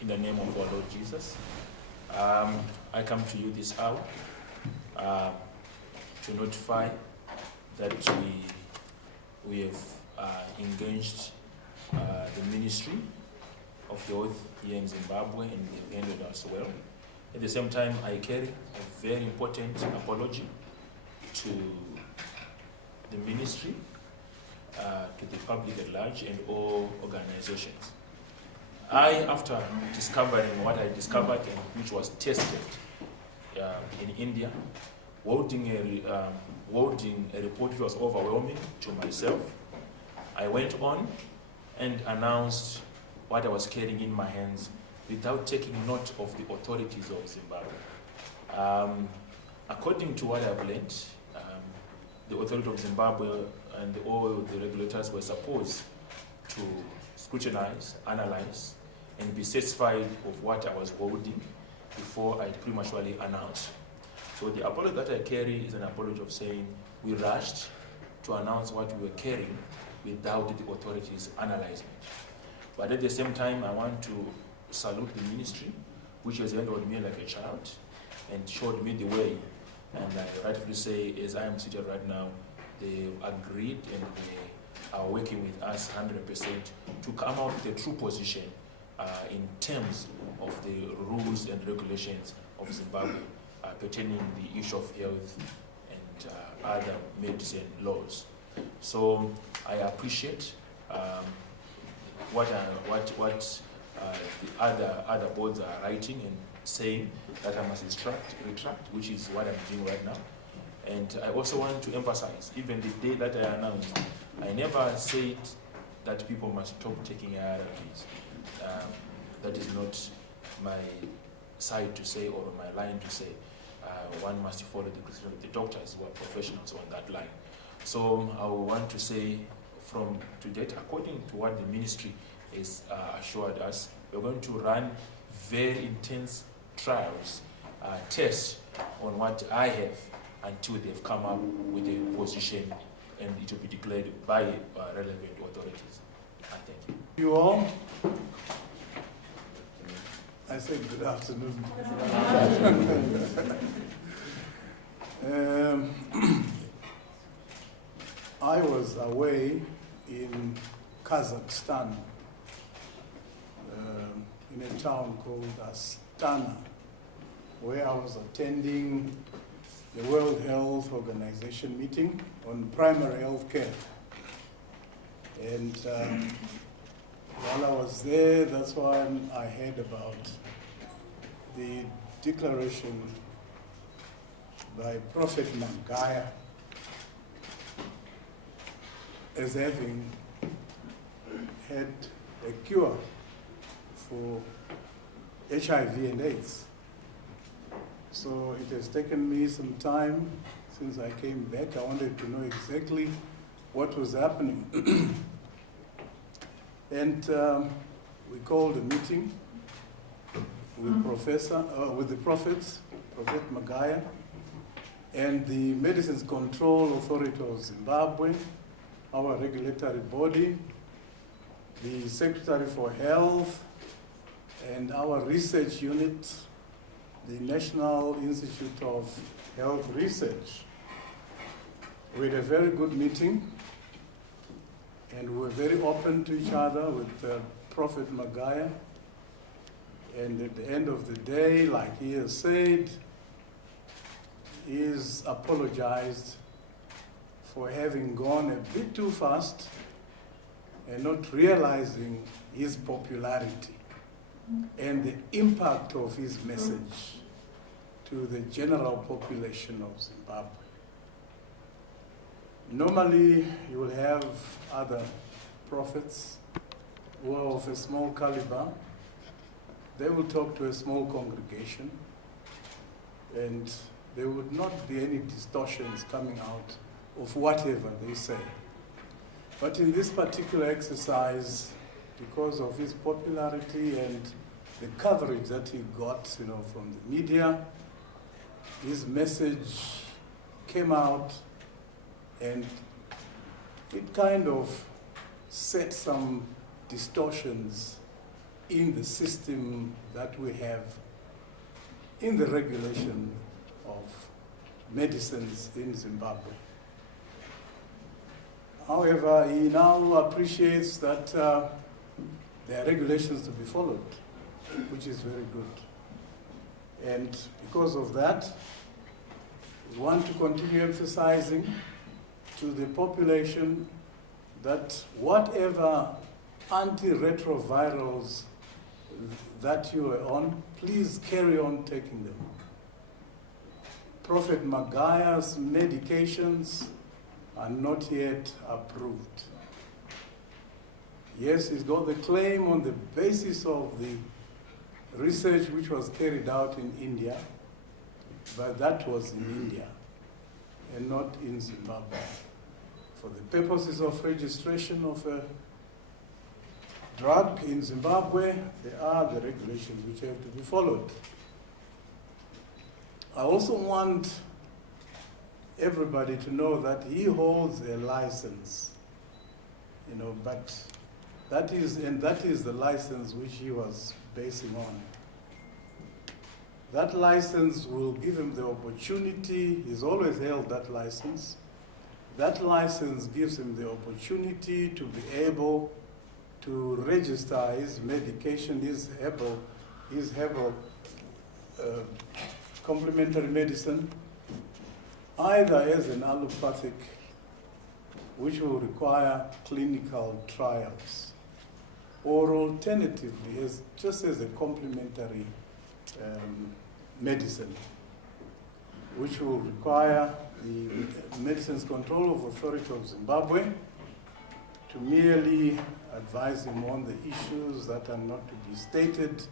in the name of our Lord Jesus. I come to you this hour to notify that we have engaged the Ministry of Health here in Zimbabwe, and they've handled us well. At the same time, I carry a very important apology to the ministry, to the public at large, and all organizations. After discovering what I discovered, and which was tested in India, wording a report which was overwhelming to myself, I went on and announced what I was carrying in my hands without taking note of the authorities of Zimbabwe. According to what I've learned, the authority of Zimbabwe and all the regulators were supposed to scrutinize, analyze, and be satisfied of what I was holding before I prematurely announced. So the apology that I carry is an apology of saying we rushed to announce what we were carrying without the authorities analyzing it. But at the same time, I want to salute the ministry, which has handled me like a child and showed me the way. And I rightfully say, as I am seated right now, they agreed and they are working with us 100% to come out with a true position in terms of the rules and regulations of Zimbabwe pertaining the issue of health and other medicine laws. So I appreciate what the other boards are writing and saying that I must retract, which is what I'm doing right now. And I also want to emphasize, even the day that I announced, I never said that people must stop taking ARVs. That is not my side to say or my line to say. One must follow the decision of the doctors who are professionals on that line. So I want to say from to date, according to what the ministry has assured us, we're going to run very intense trials, tests on what I have until they've come up with a position and it will be declared by relevant authorities. I thank you. You all, I say good afternoon. I was away in Kazakhstan, in a town called Astana, where I was attending the World Health Organization meeting on primary health care. And while I was there, that's when I heard about the declaration by Prophet Magaya as having had a cure for HIV and AIDS. So it has taken me some time since I came back. I wanted to know exactly what was happening. And we called a meeting with the prophets, Prophet Magaya, and the Medicines Control Authority of Zimbabwe, our regulatory body, the Secretary for Health, and our research unit, the National Institute of Health Research. We had a very good meeting, and we were very open to each other with Prophet Magaya. And at the end of the day, like he has said, he's apologized for having gone a bit too fast and not realizing his popularity and the impact of his message to the general population of Zimbabwe. Normally, you will have other prophets who are of a small caliber. They will talk to a small congregation, and there would not be any distortions coming out of whatever they say. But in this particular exercise, because of his popularity and the coverage that he got, from the media, his message came out, and it kind of set some distortions in the system that we have in the regulation of medicines in Zimbabwe. However, he now appreciates that there are regulations to be followed, which is very good. And because of that, we want to continue emphasizing to the population that whatever antiretrovirals that you are on, please carry on taking them. Prophet Magaya's medications are not yet approved. Yes, he's got the claim on the basis of the research which was carried out in India, but that was in India and not in Zimbabwe. For the purposes of registration of a drug in Zimbabwe, there are the regulations which have to be followed. I also want everybody to know that he holds a license, but that is the license which he was basing on. That license will give him the opportunity, he's always held that license. That license gives him the opportunity to be able to register his medication, his herbal complementary medicine, either as an allopathic, which will require clinical trials, or alternatively, just as a complementary medicine, which will require the Medicines Control Authority of Zimbabwe to merely advise him on the issues that are not to be stated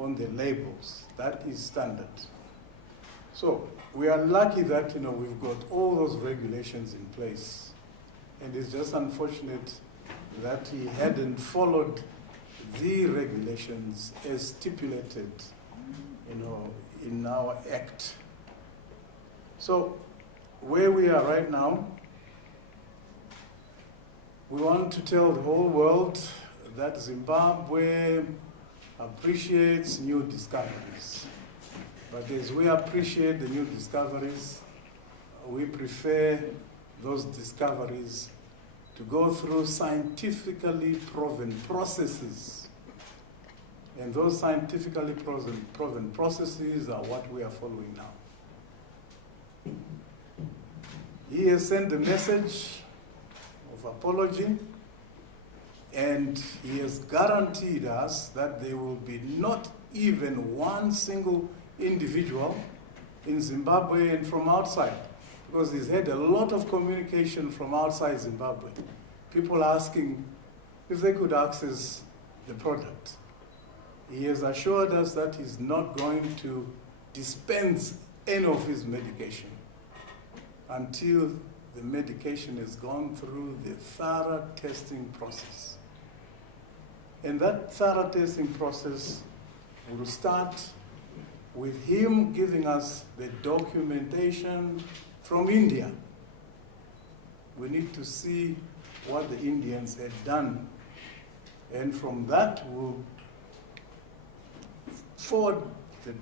on the labels. That is standard. So we are lucky that we've got all those regulations in place, and it's just unfortunate that he hadn't followed the regulations as stipulated, in our act. So where we are right now, we want to tell the whole world that Zimbabwe appreciates new discoveries. But as we appreciate the new discoveries, we prefer those discoveries to go through scientifically proven processes. And those scientifically proven processes are what we are following now. He has sent the message of apology, and he has guaranteed us that there will be not even one single individual in Zimbabwe and from outside, because he's had a lot of communication from outside Zimbabwe. People asking if they could access the product. He has assured us that he's not going to dispense any of his medication until the medication has gone through the thorough testing process. And that thorough testing process will start with him giving us the documentation from India. We need to see what the Indians had done, and from that we'll forward the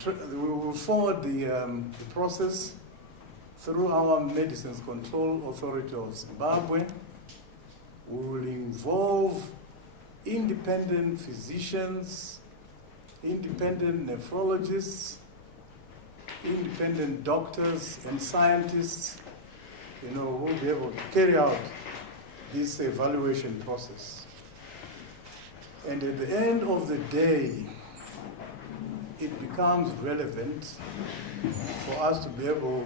process through our Medicines Control Authority of Zimbabwe. We will involve independent physicians, independent nephrologists, independent doctors and scientists, who will be able to carry out this evaluation process. And at the end of the day, it becomes relevant for us to be able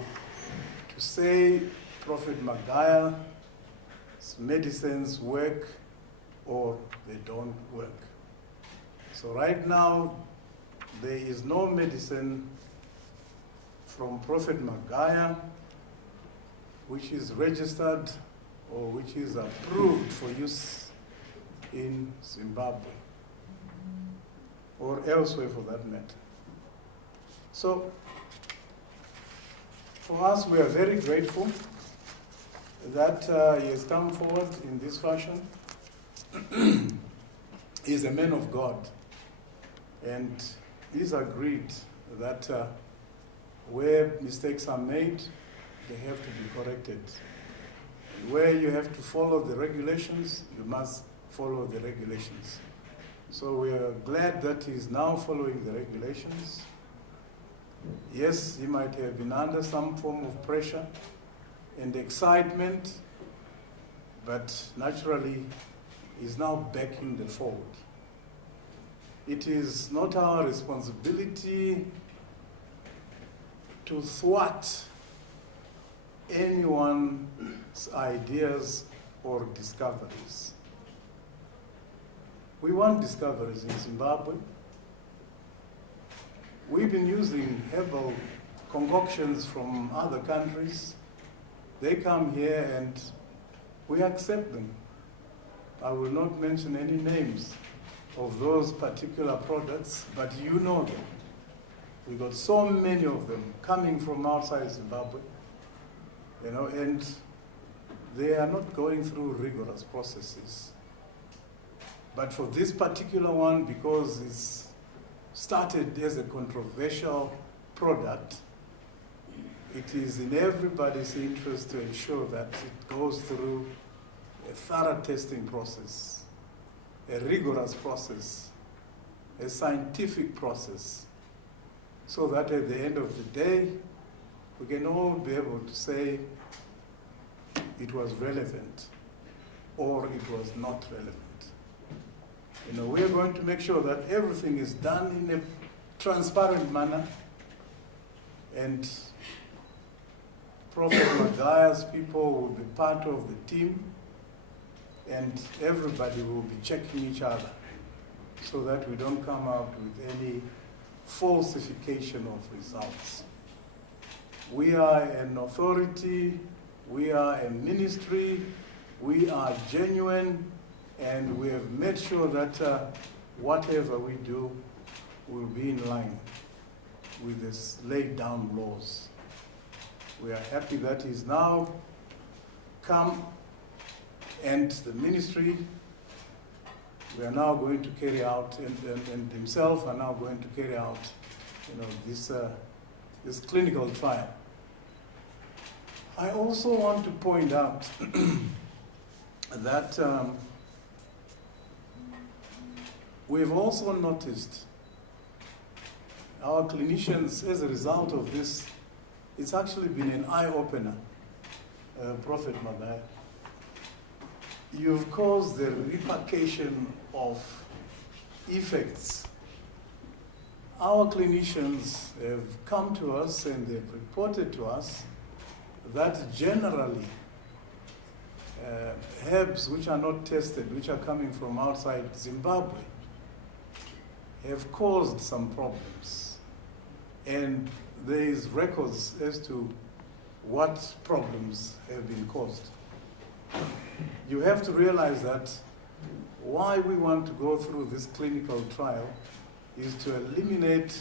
to say Prophet Magaya's medicines work or they don't work. So right now, there is no medicine from Prophet Magaya which is registered or which is approved for use in Zimbabwe or elsewhere for that matter. So for us, we are very grateful that he has come forward in this fashion. He is a man of God. And he's agreed that where mistakes are made, they have to be corrected. Where you have to follow the regulations, you must follow the regulations. So we are glad that he's now following the regulations. Yes, he might have been under some form of pressure and excitement, but naturally he's now back in the fold. It is not our responsibility to thwart anyone's ideas or discoveries. We want discoveries in Zimbabwe. We've been using herbal concoctions from other countries. They come here and we accept them. I will not mention any names of those particular products, but you know them. We got so many of them coming from outside Zimbabwe, and they are not going through rigorous processes. But for this particular one, because it's started as a controversial product, it is in everybody's interest to ensure that it goes through a thorough testing process, a rigorous process, a scientific process, so that at the end of the day, we can all be able to say it was relevant or it was not relevant. We are going to make sure that everything is done in a transparent manner, and Prophet Magaya's people will be part of the team, and everybody will be checking each other so that we don't come out with any falsification of results. We are an authority, we are a ministry, we are genuine, and we have made sure that whatever we do will be in line with this laid down laws. We are happy that he's now come, and the ministry, we are now going to carry out, and himself are now going to carry out, this clinical trial. I also want to point out that we've also noticed our clinicians, as a result of this, it's actually been an eye-opener, Prophet Magaya. You've caused the repercussion of effects. Our clinicians have come to us and they've reported to us that generally herbs which are not tested, which are coming from outside Zimbabwe, have caused some problems. And there is records as to what problems have been caused. You have to realize that why we want to go through this clinical trial is to eliminate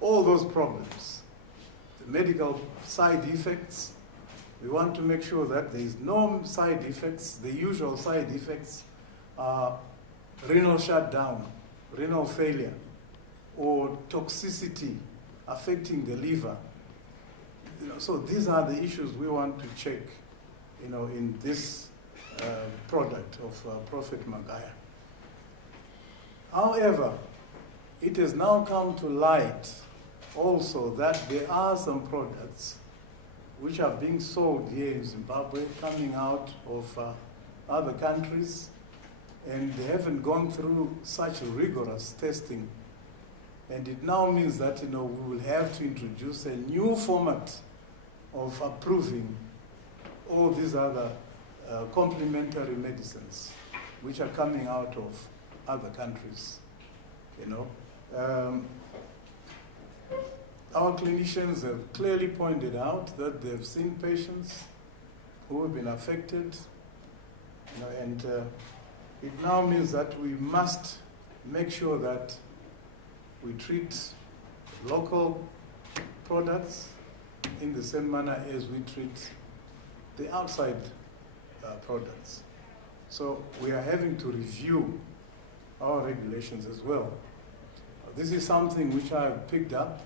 all those problems, the medical side effects. We want to make sure that there is no side effects. The usual side effects are renal shutdown, renal failure, or toxicity affecting the liver. So these are the issues we want to check, in this product of Prophet Magaya. However, it has now come to light also that there are some products which are being sold here in Zimbabwe, coming out of other countries, and they haven't gone through such rigorous testing. And it now means that we will have to introduce a new format of approving all these other complementary medicines which are coming out of other countries. Our clinicians have clearly pointed out that they've seen patients who have been affected, and it now means that we must make sure that we treat local products in the same manner as we treat the outside products. So we are having to review our regulations as well. this is something which I've picked up.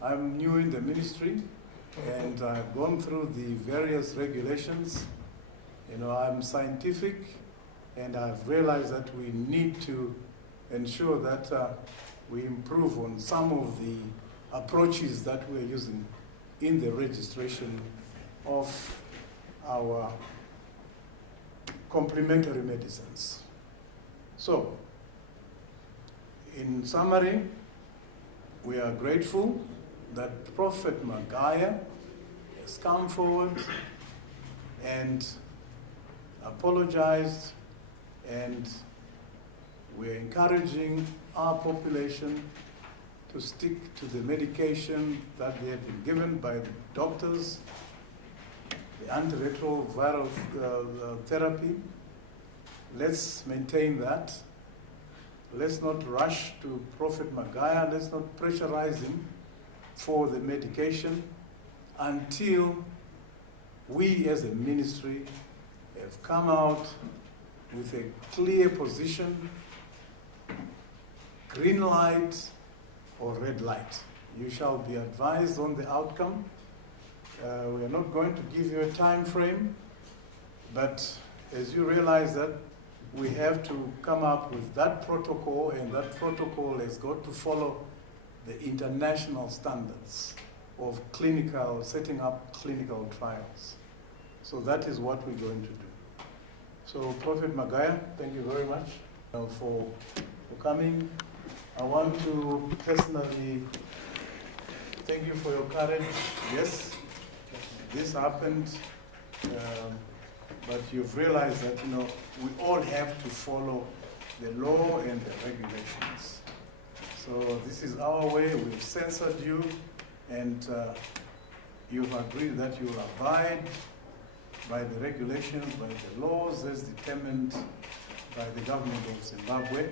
I'm new in the ministry, and I've gone through the various regulations. You know, I'm scientific, and I've realized that we need to ensure that we improve on some of the approaches that we're using in the registration of our complementary medicines. So, in summary, we are grateful that Prophet Magaya has come forward and apologized, and we're encouraging our population to stick to the medication that they have been given by the doctors, the antiretroviral therapy. Let's maintain that. Let's not rush to Prophet Magaya. Let's not pressurize him for the medication until we as a ministry have come out with a clear position, green light or red light. You shall be advised on the outcome. We are not going to give you a time frame, but as you realize that we have to come up with that protocol, and that protocol has got to follow the international standards of setting up clinical trials. So that is what we're going to do. So Prophet Magaya, thank you very much for coming. I want to personally thank you for your courage. Yes, this happened, but you've realized that, you know, we all have to follow the law and the regulations. So this is our way. We've censored you, and you've agreed that you will abide by the regulations, by the laws as determined by the government of Zimbabwe.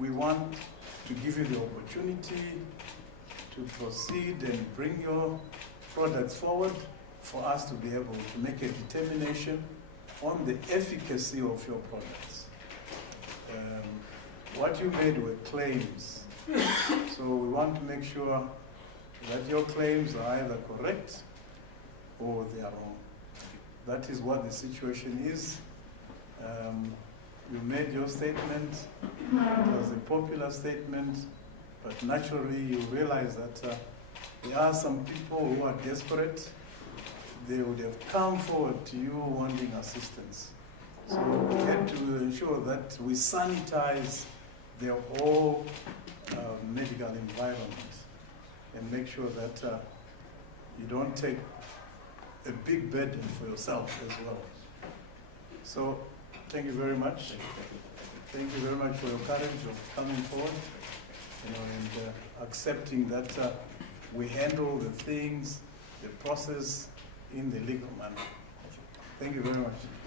We want to give you the opportunity to proceed and bring your products forward for us to be able to make a determination on the efficacy of your products. What you made were claims. So we want to make sure that your claims are either correct or they are wrong. That is what the situation is. You made your statement. It was a popular statement, but naturally you realize that there are some people who are desperate. They would have come forward to you wanting assistance. So we had to ensure that we sanitize the whole medical environment and make sure that you don't take a big burden for yourself as well. So thank you very much. Thank you very much for your courage of coming forward, you know, and accepting that we handle the things, the process in the legal manner. Thank you very much.